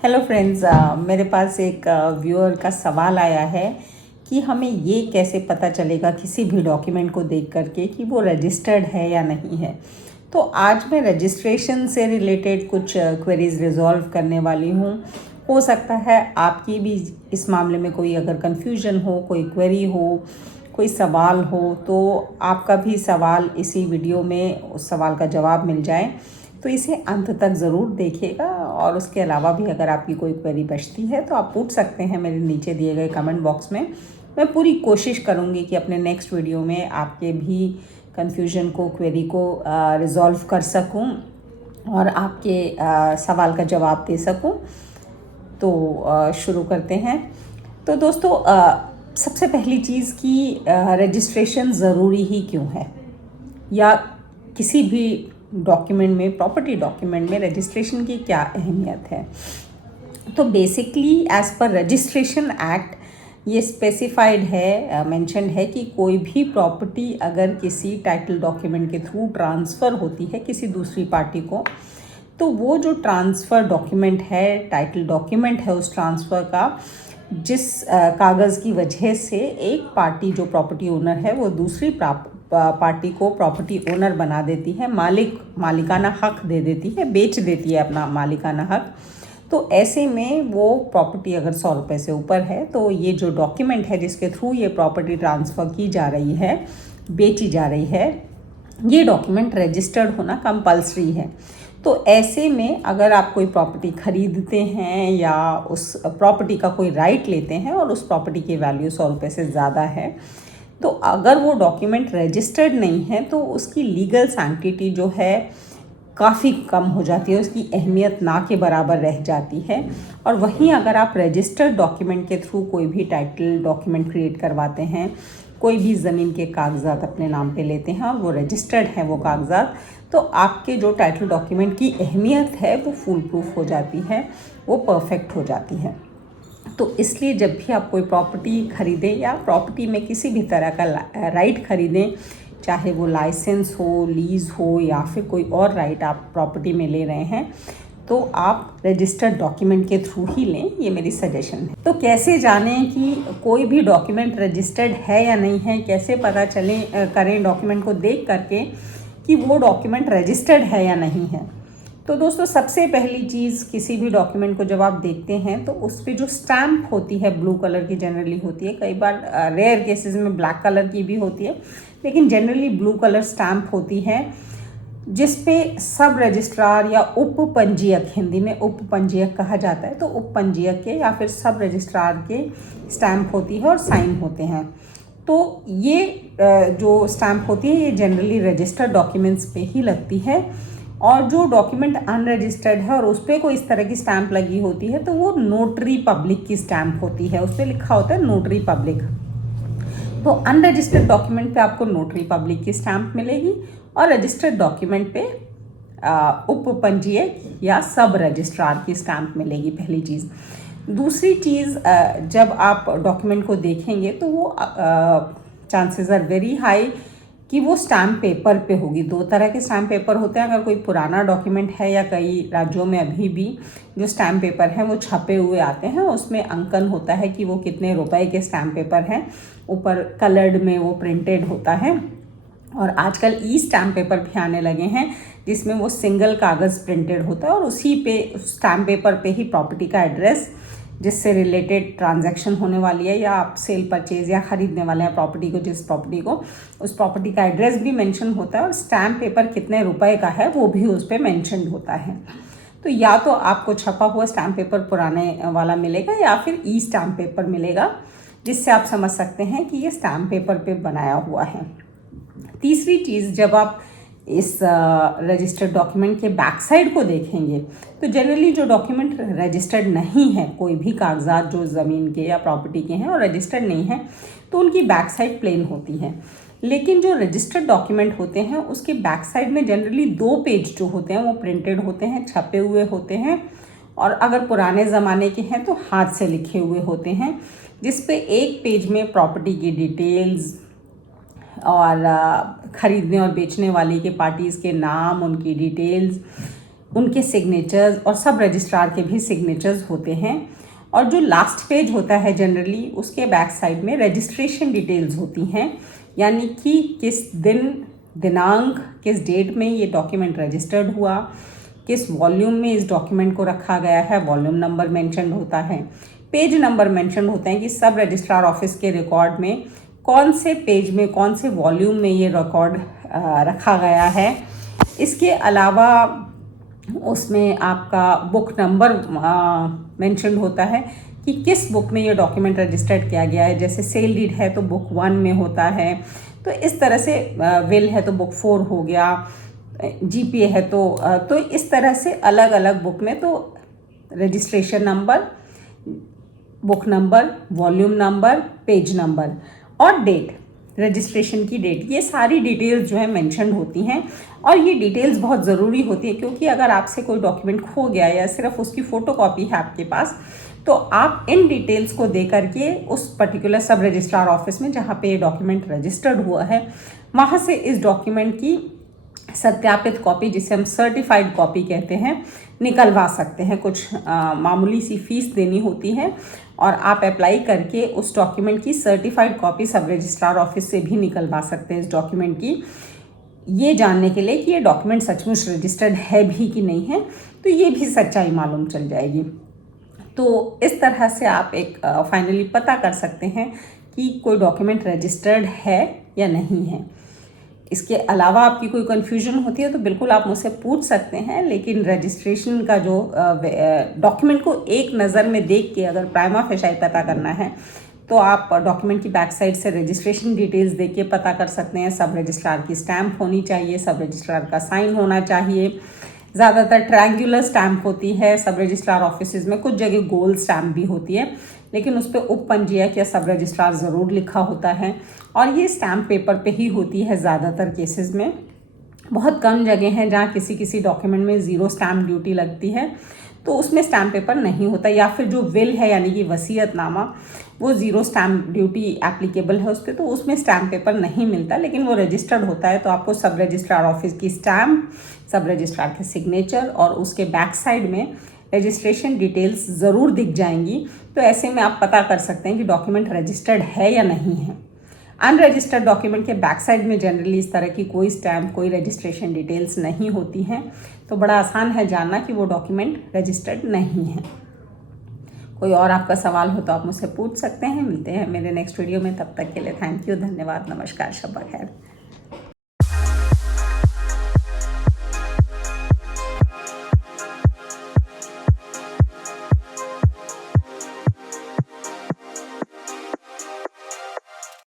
Hello friends, मेरे पास एक viewer का सवाल आया है कि हमें ये कैसे पता चलेगा किसी भी डॉक्यूमेंट को देख करके कि वो रजिस्टर्ड है या नहीं है। तो आज मैं रजिस्ट्रेशन से रिलेटेड कुछ क्वेरीज रिजॉल्व करने वाली हूँ। हो सकता है आपकी भी इस मामले में कोई अगर कन्फ्यूजन हो, कोई क्वेरी हो, कोई सवाल हो, तो आपका भी सवाल इसी वीडियो में उस सवाल का जवाब मिल जाए। तो इसे अंत तक ज़रूर देखिएगा और उसके अलावा भी अगर आपकी कोई क्वेरी बचती है तो आप पूछ सकते हैं मेरे नीचे दिए गए कमेंट बॉक्स में। मैं पूरी कोशिश करूँगी कि अपने नेक्स्ट वीडियो में आपके भी कन्फ्यूजन को, क्वेरी को रिज़ॉल्व कर सकूँ और आपके सवाल का जवाब दे सकूँ। तो शुरू करते हैं। तो दोस्तों, सबसे पहली चीज़ कि रजिस्ट्रेशन ज़रूरी ही क्यों है, या किसी भी डॉक्यूमेंट में, प्रॉपर्टी डॉक्यूमेंट में रजिस्ट्रेशन की क्या अहमियत है। तो basically as per registration act ये स्पेसिफाइड है, मेंशन्ड है कि कोई भी प्रॉपर्टी अगर किसी टाइटल डॉक्यूमेंट के थ्रू ट्रांसफ़र होती है किसी दूसरी पार्टी को, तो वो जो ट्रांसफ़र डॉक्यूमेंट है, टाइटल डॉक्यूमेंट है उस ट्रांसफ़र का, जिस कागज़ की वजह से एक पार्टी जो प्रॉपर्टी ओनर है वो दूसरी पार्टी को प्रॉपर्टी ओनर बना देती है, मालिकाना हक दे देती है, बेच देती है अपना मालिकाना हक। तो ऐसे में वो प्रॉपर्टी अगर 100 रुपये से ऊपर है तो ये जो डॉक्यूमेंट है जिसके थ्रू ये प्रॉपर्टी ट्रांसफ़र की जा रही है, बेची जा रही है, ये डॉक्यूमेंट रजिस्टर्ड होना कंपल्सरी है। तो ऐसे में अगर आप कोई प्रॉपर्टी खरीदते हैं या उस प्रॉपर्टी का कोई राइट लेते हैं और उस प्रॉपर्टी की वैल्यू 100 रुपये से ज़्यादा है, तो अगर वो डॉक्यूमेंट रजिस्टर्ड नहीं है तो उसकी लीगल सैंक्टिटी जो है काफ़ी कम हो जाती है, उसकी अहमियत ना के बराबर रह जाती है। और वहीं अगर आप रजिस्टर्ड डॉक्यूमेंट के थ्रू कोई भी टाइटल डॉक्यूमेंट क्रिएट करवाते हैं, कोई भी ज़मीन के कागजात अपने नाम पे लेते हैं और वो रजिस्टर्ड हैं वो कागजात, तो आपके जो टाइटल डॉक्यूमेंट की अहमियत है वो फुल प्रूफ हो जाती है, वो परफेक्ट हो जाती है। तो इसलिए जब भी आप कोई प्रॉपर्टी खरीदें या प्रॉपर्टी में किसी भी तरह का राइट खरीदें, चाहे वो लाइसेंस हो, लीज़ हो या फिर कोई और राइट आप प्रॉपर्टी में ले रहे हैं, तो आप रजिस्टर्ड डॉक्यूमेंट के थ्रू ही लें, ये मेरी सजेशन है। तो कैसे जानें कि कोई भी डॉक्यूमेंट रजिस्टर्ड है या नहीं है, कैसे पता करें डॉक्यूमेंट को देख करके कि वो डॉक्यूमेंट रजिस्टर्ड है या नहीं है। तो दोस्तों, सबसे पहली चीज़, किसी भी डॉक्यूमेंट को जब आप देखते हैं तो उस पर जो स्टैम्प होती है, ब्लू कलर की जनरली होती है, कई बार रेयर केसेस में ब्लैक कलर की भी होती है, लेकिन जनरली ब्लू कलर स्टैम्प होती है, जिस पे सब रजिस्ट्रार या उप पंजीयक, हिंदी में उप पंजीयक कहा जाता है, तो उप पंजीयक के या फिर सब रजिस्ट्रार के स्टैम्प होती है और साइन होते हैं। तो ये जो स्टैम्प होती है ये जनरली रजिस्टर्ड डॉक्यूमेंट्स पे ही लगती है, और जो डॉक्यूमेंट अनरजिस्टर्ड है और उस पर कोई इस तरह की स्टैम्प लगी होती है तो वो नोटरी पब्लिक की स्टैम्प होती है, उस पर लिखा होता है नोटरी पब्लिक। तो अनरजिस्टर्ड डॉक्यूमेंट पे आपको नोटरी पब्लिक की स्टैम्प मिलेगी और रजिस्टर्ड डॉक्यूमेंट पे उप पंजीयक या सब रजिस्ट्रार की स्टैम्प मिलेगी, पहली चीज़। दूसरी चीज़, जब आप डॉक्यूमेंट को देखेंगे तो वो चांसेस आर वेरी हाई कि वो स्टैम्प पेपर पे होगी। दो तरह के स्टैम्प पेपर होते हैं। अगर कोई पुराना डॉक्यूमेंट है, या कई राज्यों में अभी भी जो स्टैम्प पेपर हैं वो छपे हुए आते हैं, उसमें अंकन होता है कि वो कितने रुपए के स्टैम्प पेपर हैं, ऊपर कलर्ड में वो प्रिंटेड होता है। और आजकल ई स्टैम्प पेपर भी आने लगे हैं जिसमें वो सिंगल कागज़ प्रिंटेड होता है और उसी पे, स्टैम्प पेपर पे ही प्रॉपर्टी का एड्रेस, जिससे रिलेटेड ट्रांजैक्शन होने वाली है या आप सेल परचेज या ख़रीदने वाले हैं प्रॉपर्टी को, जिस प्रॉपर्टी को, उस प्रॉपर्टी का एड्रेस भी मेंशन होता है और स्टैम्प पेपर कितने रुपए का है वो भी उस पर मेंशन होता है। तो या तो आपको छपा हुआ स्टैम्प पेपर पुराने वाला मिलेगा या फिर ई स्टैम्प पेपर मिलेगा, जिससे आप समझ सकते हैं कि ये स्टैम्प पेपर पे बनाया हुआ है। तीसरी चीज़, जब आप इस रजिस्टर्ड डॉक्यूमेंट के बैक साइड को देखेंगे तो जनरली जो डॉक्यूमेंट रजिस्टर्ड नहीं है, कोई भी कागजात जो ज़मीन के या प्रॉपर्टी के हैं और रजिस्टर्ड नहीं है, तो उनकी बैक साइड प्लेन होती है। लेकिन जो रजिस्टर्ड डॉक्यूमेंट होते हैं उसके बैक साइड में जनरली 2 पेज जो होते हैं वो प्रिंटेड होते हैं, छपे हुए होते हैं, और अगर पुराने ज़माने के हैं तो हाथ से लिखे हुए होते हैं, जिस पे एक पेज में प्रॉपर्टी की डिटेल्स और ख़रीदने और बेचने वाले के पार्टीज़ के नाम, उनकी डिटेल्स, उनके सिग्नेचर्स और सब रजिस्ट्रार के भी सिग्नेचर्स होते हैं। और जो लास्ट पेज होता है जनरली, उसके बैक साइड में रजिस्ट्रेशन डिटेल्स होती हैं, यानी कि किस दिन, दिनांक, किस डेट में ये डॉक्यूमेंट रजिस्टर्ड हुआ, किस वॉल्यूम में इस डॉक्यूमेंट को रखा गया है, वॉल्यूम नंबर मेंशन होता है, पेज नंबर मेंशन होते हैं कि सब रजिस्ट्रार ऑफिस के रिकॉर्ड में कौन से पेज में, कौन से वॉल्यूम में ये रिकॉर्ड रखा गया है। इसके अलावा उसमें आपका बुक नंबर मेंशन होता है कि किस बुक में ये डॉक्यूमेंट रजिस्टर्ड किया गया है। जैसे सेल डीड है तो बुक 1 में होता है, तो इस तरह से विल है तो बुक 4 हो गया, जीपीए है तो इस तरह से अलग अलग बुक में तो registration number, book number, volume number, page number और डेट, रजिस्ट्रेशन की डेट, ये सारी डिटेल्स जो है मेंशन होती हैं। और ये डिटेल्स बहुत ज़रूरी होती है, क्योंकि अगर आपसे कोई डॉक्यूमेंट खो गया या सिर्फ उसकी फ़ोटोकॉपी है आपके पास, तो आप इन डिटेल्स को दे करके उस पर्टिकुलर सब रजिस्ट्रार ऑफिस में जहाँ पे ये डॉक्यूमेंट रजिस्टर्ड हुआ है, वहाँ से इस डॉक्यूमेंट की सत्यापित कॉपी, जिसे हम सर्टिफाइड कॉपी कहते हैं, निकलवा सकते हैं। कुछ मामूली सी फीस देनी होती है और आप अप्लाई करके उस डॉक्यूमेंट की सर्टिफाइड कॉपी सब रजिस्ट्रार ऑफिस से भी निकलवा सकते हैं इस डॉक्यूमेंट की, ये जानने के लिए कि ये डॉक्यूमेंट सचमुच रजिस्टर्ड है भी कि नहीं है, तो ये भी सच्चाई मालूम चल जाएगी। तो इस तरह से आप एक फाइनली पता कर सकते हैं कि कोई डॉक्यूमेंट रजिस्टर्ड है या नहीं है। इसके अलावा आपकी कोई कन्फ्यूजन होती है तो बिल्कुल आप मुझसे पूछ सकते हैं, लेकिन रजिस्ट्रेशन का जो डॉक्यूमेंट को एक नज़र में देख के अगर प्राइमा फेसाई पता करना है, तो आप डॉक्यूमेंट की बैक साइड से रजिस्ट्रेशन डिटेल्स देख के पता कर सकते हैं। सब रजिस्ट्रार की स्टैम्प होनी चाहिए, सब रजिस्ट्रार का साइन होना चाहिए। ज़्यादातर ट्रायंगुलर स्टैम्प होती है सब रजिस्ट्रार ऑफिस में, कुछ जगह गोल स्टैम्प भी होती है, लेकिन उस पर उप पंजीयक या सब रजिस्ट्रार ज़रूर लिखा होता है और ये स्टैम्प पेपर पे ही होती है ज़्यादातर केसेस में। बहुत कम जगह हैं जहाँ किसी डॉक्यूमेंट में 0 स्टैम्प ड्यूटी लगती है, तो उसमें स्टैम्प पेपर नहीं होता, या फिर जो विल है यानी कि वसीयतनामा, वो 0 स्टैम्प ड्यूटी एप्लीकेबल है उस पर, तो उसमें स्टैम्प पेपर नहीं मिलता, लेकिन वो रजिस्टर्ड होता है। तो आपको सब रजिस्ट्रार ऑफिस की स्टैम्प, सब रजिस्ट्रार के सिग्नेचर और उसके बैक साइड में रजिस्ट्रेशन डिटेल्स ज़रूर दिख जाएंगी। तो ऐसे में आप पता कर सकते हैं कि डॉक्यूमेंट रजिस्टर्ड है या नहीं है। अनरजिस्टर्ड डॉक्यूमेंट के बैक साइड में जनरली इस तरह की कोई स्टैम्प, कोई रजिस्ट्रेशन डिटेल्स नहीं होती हैं, तो बड़ा आसान है जानना कि वो डॉक्यूमेंट रजिस्टर्ड नहीं है। कोई और आपका सवाल हो तो आप मुझसे पूछ सकते हैं। मिलते हैं मेरे नेक्स्ट वीडियो में, तब तक के लिए थैंक यू, धन्यवाद, नमस्कार, शब्बा खैर।